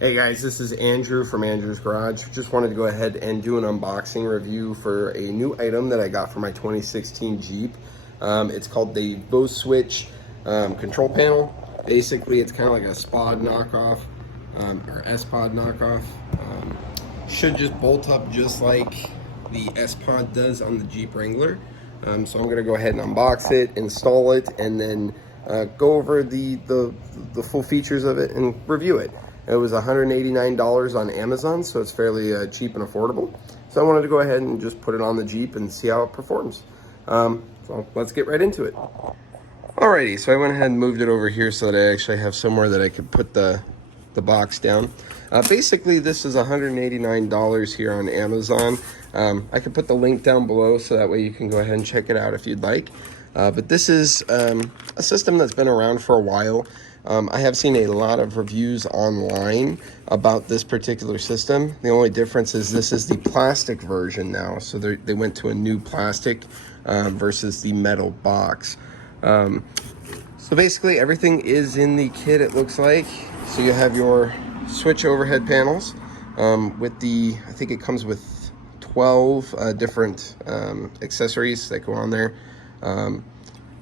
Hey guys, this is Andrew from Andrew's Garage. Just wanted to go ahead and do an unboxing review for a new item that I got for my 2016 Jeep. It's called the Voswitch control panel. Basically, it's kind of like a SPOD knockoff, or S-Pod knockoff. Should just bolt up just like the S-Pod does on the Jeep Wrangler. So I'm going to go ahead and unbox it, install it, and then go over the full features of it and review it. It was $189 on Amazon, so it's fairly cheap and affordable. So I wanted to go ahead and just put it on the Jeep and see how it performs. So let's get right into it. Alrighty, so I went ahead and moved it over here so that I actually have somewhere that I could put the box down. Basically, this is $189 here on Amazon. I could put the link down below so that way you can go ahead and check it out if you'd like. But this is a system that's been around for a while. I have seen a lot of reviews online about this particular system. The only difference is this is the plastic version now. So they went to a new plastic versus the metal box. So basically everything is in the kit, it looks like. So you have your switch overhead panels with I think it comes with 12 different accessories that go on there.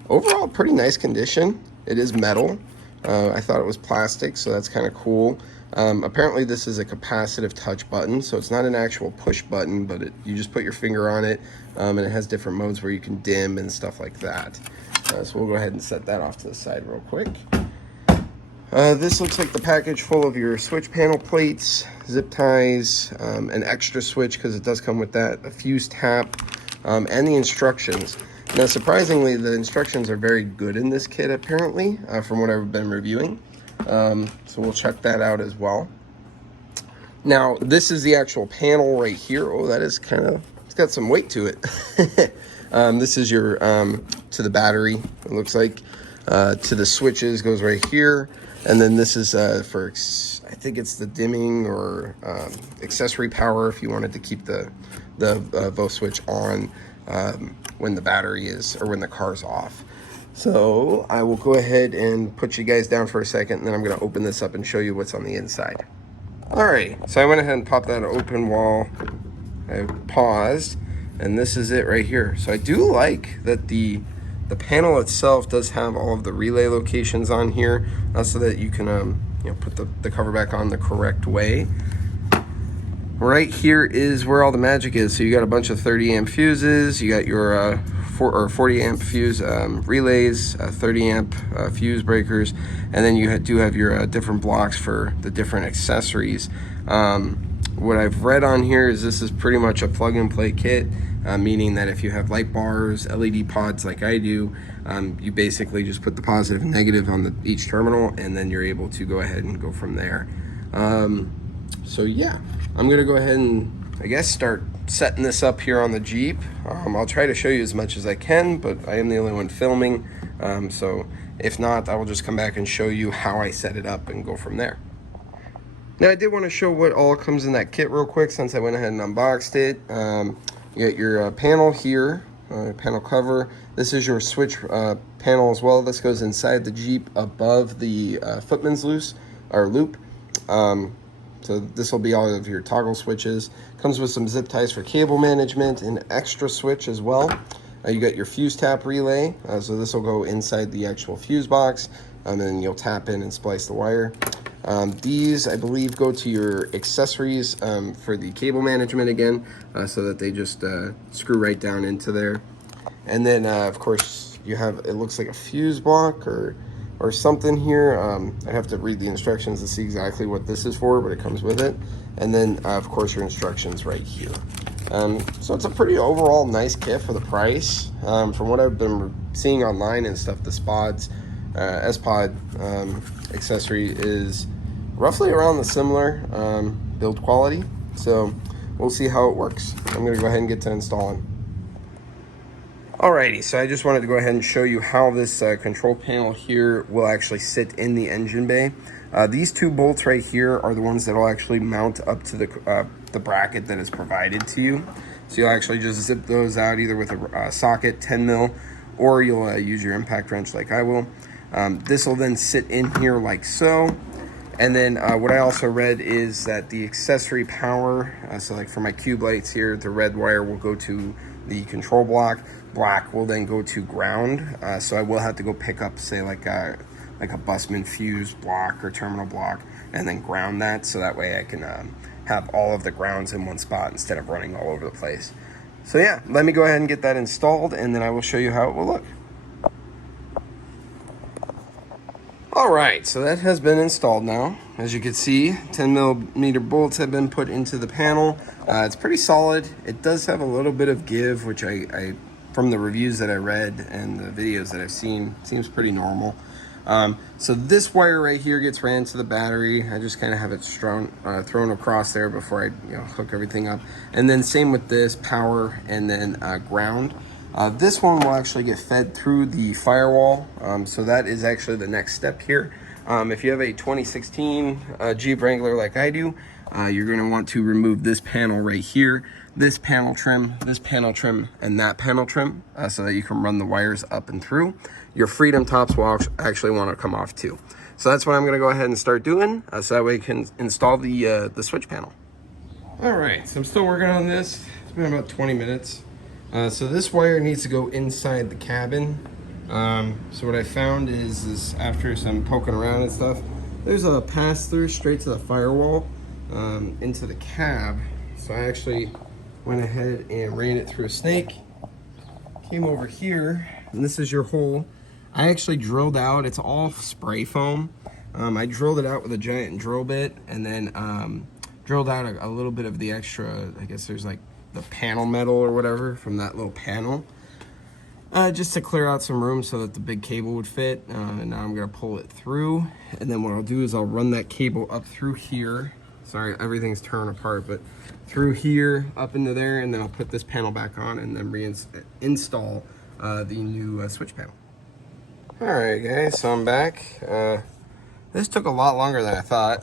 Overall, pretty nice condition. It is metal. I thought it was plastic, so that's kind of cool. Apparently this is a capacitive touch button, so it's not an actual push button, but you just put your finger on it, and it has different modes where you can dim and stuff like that. So we'll go ahead and set that off to the side real quick. This looks like the package full of your switch panel plates, zip ties, an extra switch because it does come with that, a fuse tap, and the instructions. Now, surprisingly, the instructions are very good in this kit, apparently, from what I've been reviewing. So we'll check that out as well. Now, this is the actual panel right here. Oh, that is it's got some weight to it. This is your, to the battery, it looks like. To the switches goes right here. And then this is for, I think it's the dimming or accessory power if you wanted to keep the Voswitch on when the battery is, or when the car's off. So I will go ahead and put you guys down for a second, and then I'm going to open this up and show you what's on the inside. Alright, so I went ahead and popped that open while I paused, and this is it right here. So I do like that the panel itself does have all of the relay locations on here, so that you can put the cover back on the correct way. Right here is where all the magic is. So you got a bunch of 30 amp fuses, you got your 40 amp fuse relays, 30 amp fuse breakers, and then you do have your different blocks for the different accessories. What I've read on here is this is pretty much a plug and play kit, meaning that if you have light bars, LED pods like I do, you basically just put the positive and negative on each terminal, and then you're able to go ahead and go from there. So yeah, I'm gonna go ahead and I guess start setting this up here on the Jeep. I'll try to show you as much as I can, but I am the only one filming. So if not, I will just come back and show you how I set it up and go from there. Now I did want to show what all comes in that kit real quick since I went ahead and unboxed it. You got your panel here, panel cover. This is your switch panel as well. This goes inside the Jeep above the footman's loop. So this will be all of your toggle switches. Comes with some zip ties for cable management, an extra switch as well. You got your fuse tap relay. So this will go inside the actual fuse box, and then you'll tap in and splice the wire. These, I believe, go to your accessories for the cable management again, so that they just screw right down into there. And then, of course, you have, it looks like a fuse block or something here. I have to read the instructions to see exactly what this is for, but it comes with it. And then, of course, your instructions right here. So it's a pretty overall nice kit for the price. From what I've been seeing online and stuff, the S-Pod accessory is roughly around the similar build quality. So we'll see how it works. I'm gonna go ahead and get to installing. Alrighty, so I just wanted to go ahead and show you how this control panel here will actually sit in the engine bay. These two bolts right here are the ones that will actually mount up to the bracket that is provided to you. So you'll actually just zip those out either with a socket, 10 mil, or you'll use your impact wrench like I will. This will then sit in here like so. And then what I also read is that the accessory power, so like for my cube lights here, the red wire will go to the control block. Black will then go to ground. So I will have to go pick up, say, like a busman fuse block or terminal block, and then ground that, so that way I can have all of the grounds in one spot instead of running all over the place. So yeah, let me go ahead and get that installed, and then I will show you how it will look. All right, so that has been installed now. As you can see, 10 millimeter bolts have been put into the panel. It's pretty solid. It does have a little bit of give, which I from the reviews that I read and the videos that I've seen, seems pretty normal. So this wire right here gets ran to the battery. I just kind of have it thrown across there before I hook everything up. And then same with this, power and then ground. This one will actually get fed through the firewall. So that is actually the next step here. If you have a 2016 Jeep Wrangler like I do, you're going to want to remove this panel right here, this panel trim, and that panel trim, so that you can run the wires up and through. Your freedom tops will actually want to come off too. So that's what I'm going to go ahead and start doing, so that way you can install the switch panel. All right, so I'm still working on this. It's been about 20 minutes. So this wire needs to go inside the cabin. So what I found is after some poking around and stuff, there's a pass-through straight to the firewall into the cab. So I actually went ahead and ran it through a snake, came over here, and this is your hole. I actually drilled out, it's all spray foam. I drilled it out with a giant drill bit, and then drilled out a little bit of the extra, I guess there's like the panel metal or whatever from that little panel, just to clear out some room so that the big cable would fit. And now I'm gonna pull it through, and then what I'll do is I'll run that cable up through here. Sorry, everything's torn apart, but through here up into there, and then I'll put this panel back on and then reinstall the new switch panel. All right, guys, so I'm back. This took a lot longer than I thought.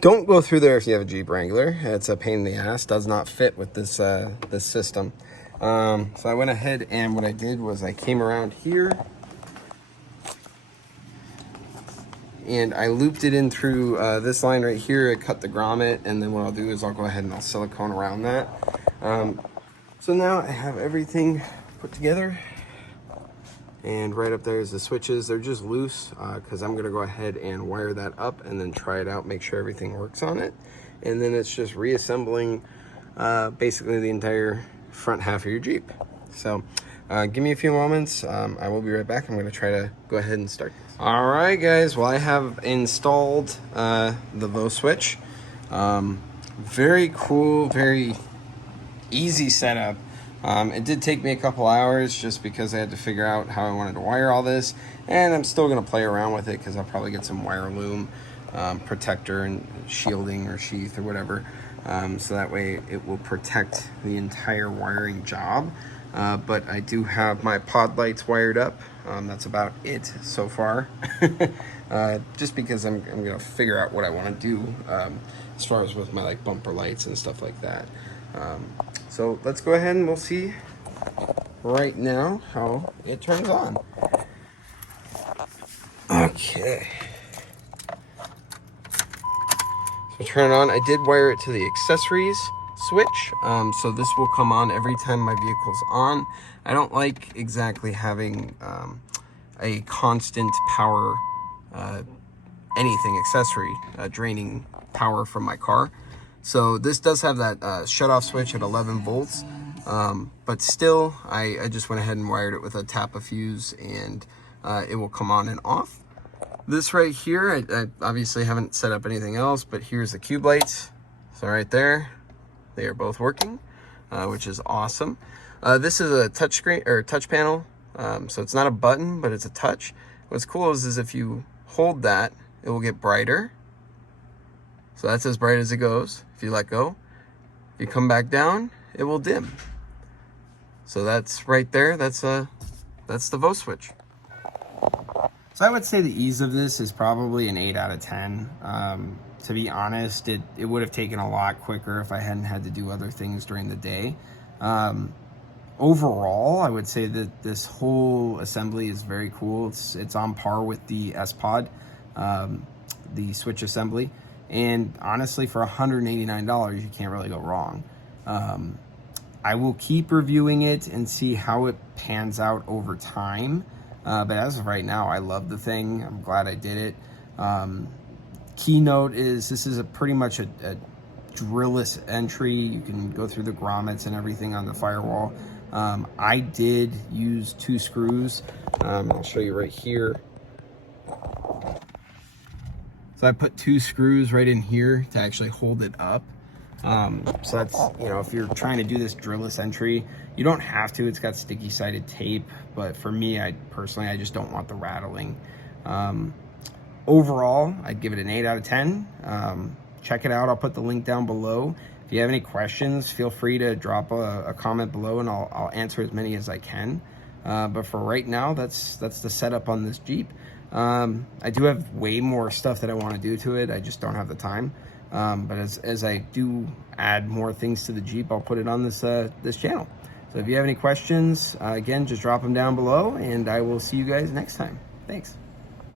Don't go through there if you have a Jeep Wrangler. It's a pain in the ass. Does not fit with this this system. So I went ahead, and what I did was I came around here and I looped it in through this line right here. I cut the grommet, and then what I'll do is I'll go ahead and I'll silicone around that. So now I have everything put together. And right up there is the switches. They're just loose because I'm gonna go ahead and wire that up and then try it out, make sure everything works on it. And then it's just reassembling basically the entire front half of your Jeep. So give me a few moments. I will be right back. I'm gonna try to go ahead and start this. All right, guys. Well, I have installed the Voswitch. Very cool, very easy setup. It did take me a couple hours just because I had to figure out how I wanted to wire all this, and I'm still going to play around with it because I'll probably get some wire loom protector and shielding or sheath or whatever, so that way it will protect the entire wiring job. But I do have my pod lights wired up. That's about it so far. Just because I'm going to figure out what I want to do as far as with my bumper lights and stuff like that. So let's go ahead and we'll see right now how it turns on. Okay. So turn it on. I did wire it to the accessories switch. So this will come on every time my vehicle's on. I don't like exactly having a constant power, anything accessory, draining power from my car. So this does have that shut-off switch at 11 volts, but still, I just went ahead and wired it with a tap fuse, and it will come on and off. This right here, I obviously haven't set up anything else, but here's the cube lights. So right there, they are both working, which is awesome. This is a touch screen or touch panel, so it's not a button, but it's a touch. What's cool is if you hold that, it will get brighter. So that's as bright as it goes. If you let go, if you come back down, it will dim. So that's right there. That's the Voswitch. So I would say the ease of this is probably an 8 out of 10. To be honest, it would have taken a lot quicker if I hadn't had to do other things during the day. Overall, I would say that this whole assembly is very cool. It's on par with the S-Pod. the switch assembly. And honestly, for $189, you can't really go wrong. I will keep reviewing it and see how it pans out over time. But as of right now, I love the thing. I'm glad I did it. Keynote is this is pretty much a drillless entry. You can go through the grommets and everything on the firewall. I did use 2 screws. I'll show you right here. So I put 2 screws right in here to actually hold it up. So that's, you know, if you're trying to do this drillless entry, you don't have to. It's got sticky sided tape, but for me, I just don't want the rattling. Overall, I'd give it an 8 out of 10. Check it out. I'll put the link down below. If you have any questions, feel free to drop a comment below, and I'll answer as many as I can. But for right now, that's the setup on this Jeep. I do have way more stuff that I want to do to it. I just don't have the time. But as I do add more things to the Jeep, I'll put it on this channel. So if you have any questions, again, just drop them down below, and I will see you guys next time. Thanks.